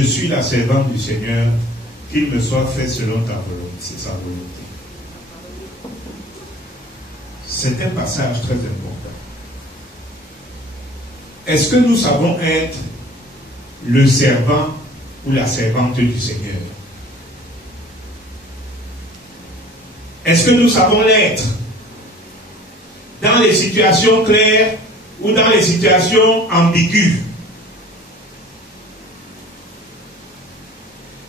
je suis la servante du Seigneur, qu'il me soit fait selon ta volonté, c'est sa volonté. C'est un passage très important. Est-ce que nous savons être le servant ou la servante du Seigneur? Est-ce que nous savons l'être dans les situations claires ou dans les situations ambiguës?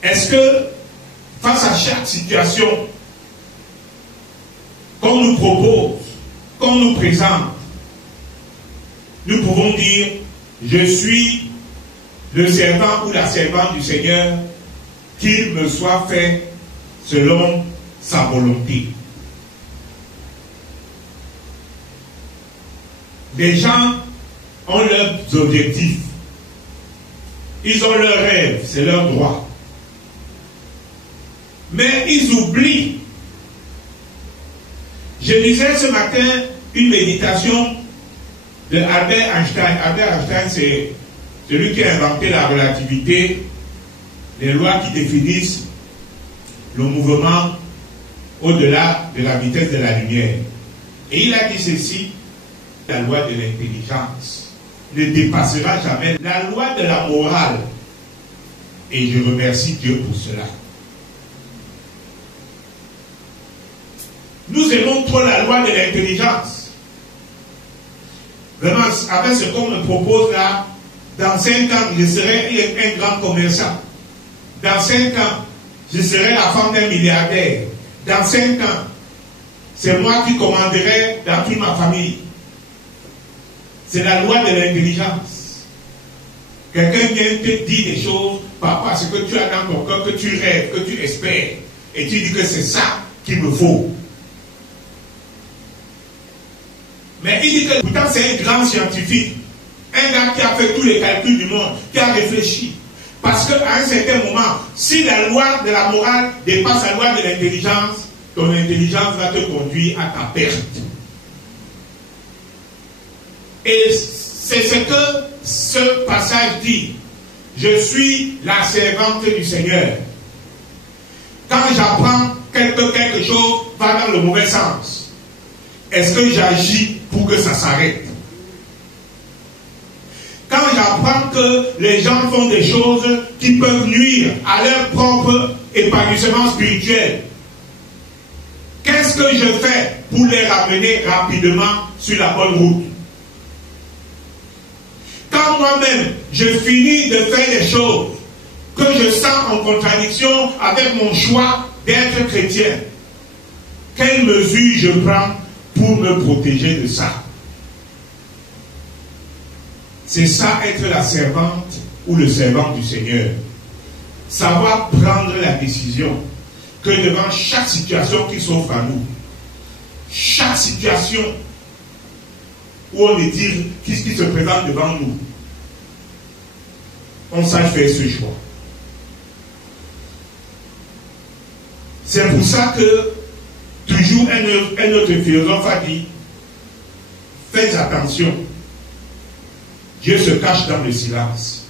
Est-ce que face à chaque situation qu'on nous propose, qu'on nous présente, nous pouvons dire je suis le servant ou la servante du Seigneur, qu'il me soit fait selon sa volonté? Les gens ont leurs objectifs, ils ont leurs rêves, c'est leur droit. Mais ils oublient. Je lisais ce matin une méditation de Albert Einstein. Albert Einstein, c'est celui qui a inventé la relativité, les lois qui définissent le mouvement au-delà de la vitesse de la lumière. Et il a dit ceci: la loi de l'intelligence ne dépassera jamais la loi de la morale. Et je remercie Dieu pour cela. Nous aimons trop la loi de l'intelligence. Vraiment, avec ce qu'on me propose là, dans 5 ans, je serai un grand commerçant. Dans 5 ans, je serai la femme d'un milliardaire. Dans 5 ans, c'est moi qui commanderai dans toute ma famille. C'est la loi de l'intelligence. Quelqu'un vient te dire des choses par rapport à ce que tu as dans ton cœur, que tu rêves, que tu espères. Et tu dis que c'est ça qu'il me faut. Mais il dit que pourtant c'est un grand scientifique. Un gars qui a fait tous les calculs du monde, qui a réfléchi. Parce qu'à un certain moment, si la loi de la morale dépasse la loi de l'intelligence, ton intelligence va te conduire à ta perte. Et c'est ce que ce passage dit. Je suis la servante du Seigneur. Quand j'apprends quelque chose va dans le mauvais sens, est-ce que j'agis pour que ça s'arrête? Quand j'apprends que les gens font des choses qui peuvent nuire à leur propre épanouissement spirituel, qu'est-ce que je fais pour les ramener rapidement sur la bonne route? Quand moi-même, je finis de faire des choses que je sens en contradiction avec mon choix d'être chrétien, quelles mesures je prends pour me protéger de ça? C'est ça être la servante ou le servant du Seigneur. Savoir prendre la décision que devant chaque situation qui s'offre à nous, chaque situation où on est dit qui se présente devant nous, on sache faire ce choix. C'est pour ça que toujours un autre philosophe a dit: faites attention, Dieu se cache dans le silence.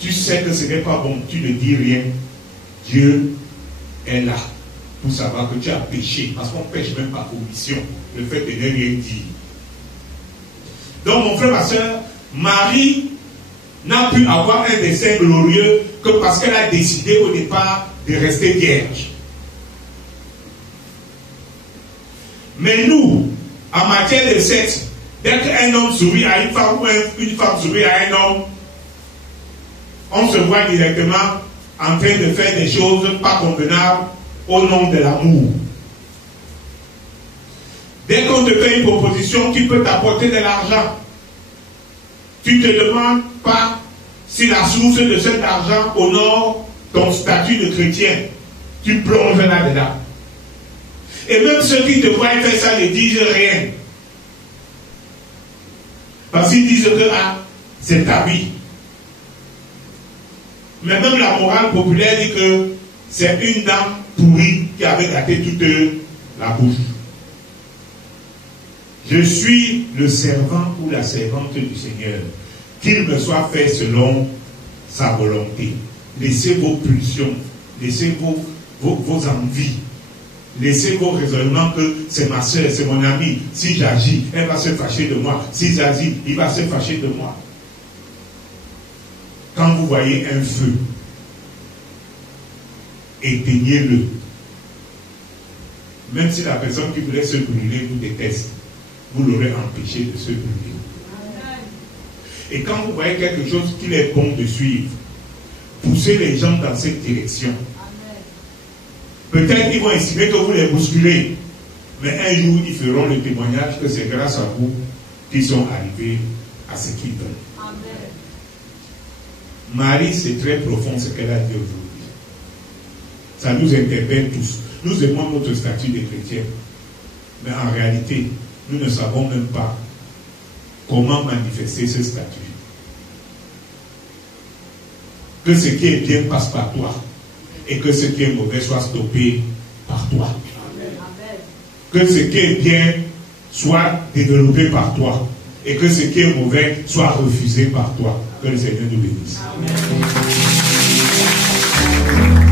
Tu sais que ce n'est pas bon, tu ne dis rien. Dieu est là pour savoir que tu as péché, parce qu'on ne pêche même par commission, le fait de ne rien dire. Donc mon frère, ma soeur, Marie n'a pu avoir un destin glorieux que parce qu'elle a décidé au départ de rester vierge. Mais nous, en matière de sexe, dès qu'un homme sourit à une femme ou une femme sourit à un homme, on se voit directement en train de faire des choses pas convenables au nom de l'amour. Dès qu'on te fait une proposition qui peut t'apporter de l'argent, tu ne te demandes pas si la source de cet argent honore ton statut de chrétien. Tu plonges là-dedans. Et même ceux qui te voient faire ça ne disent rien. Parce qu'ils disent que c'est ta vie. Mais même la morale populaire dit que c'est une dame pourrie qui avait gâté toute la bouche. Je suis le servant ou la servante du Seigneur. qu'il me soit fait selon sa volonté. Laissez vos pulsions, laissez vos envies, laissez vos raisonnements que c'est ma soeur, c'est mon ami. Si j'agis, elle va se fâcher de moi. Si j'agis, il va se fâcher de moi. Quand vous voyez un feu, éteignez-le. Même si la personne qui voulait se brûler vous déteste, vous l'aurez empêché de se brûler. Et quand vous voyez quelque chose qu'il est bon de suivre, poussez les gens dans cette direction. Peut-être qu'ils vont estimer que vous les bousculez, mais un jour ils feront le témoignage que c'est grâce à vous qu'ils sont arrivés à ce qu'ils veulent. Marie, c'est très profond ce qu'elle a dit aujourd'hui. Ça nous interpelle tous. Nous aimons notre statut de chrétien, mais en réalité, nous ne savons même pas comment manifester ce statut. Que ce qui est bien passe par toi et que ce qui est mauvais soit stoppé par toi. Que ce qui est bien soit développé par toi et que ce qui est mauvais soit refusé par toi. Que le Seigneur nous bénisse. Amen.